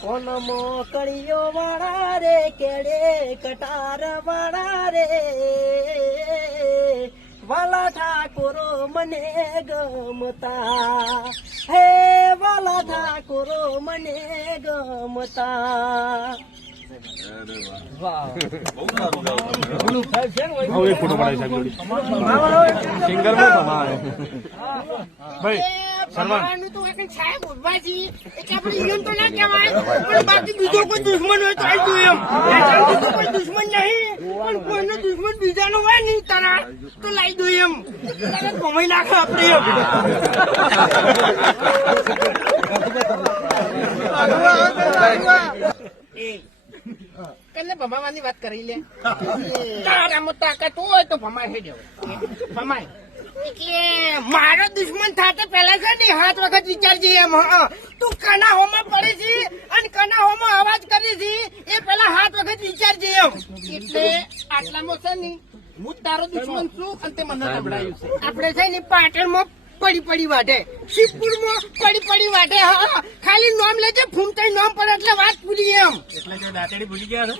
કોન મોકળીઓ વાળા રે કેડે કટાર વાળા રે વાલા ઠાકોરો મને ગમતા હે વાલા ઠાકોરો મને ગમતા સાહેબ ઉભા તો ના કહેવાય પણ બાકી બીજો કોઈ દુશ્મન હોય તો આવી એમ કોઈ દુશ્મન નહીં પણ કોઈનો દુશ્મન બીજાનો હોય નહીં તારા તો લાવી દો એમ તારે કમાઈ નાખે આપણે કને ભમાવાની વાત કરી લે તારામાં તાકાત હોય તો ભમાય છે ભમાય કે મારો દુશ્મન થાતે પેલા છે ને 7 વખત વિચારજે એમ તું કના હોમાં પડે છે અને કના હોમાં અવાજ કરે છે એ પેલા 7 વખત વિચારજે એમ એટલે આટલામાં છે ને હું તારો દુશ્મન છું અને તે મને નબળાયું છે આપણે છે ને પાટણમાં પડી વાટે શિવપુરમાં પડી વાટે હા ખાલી નામ લેજે ફૂમતાઈ નામ પર એટલે વાત પૂરી એમ એટલે જો દાંતડી ભૂલી ગયા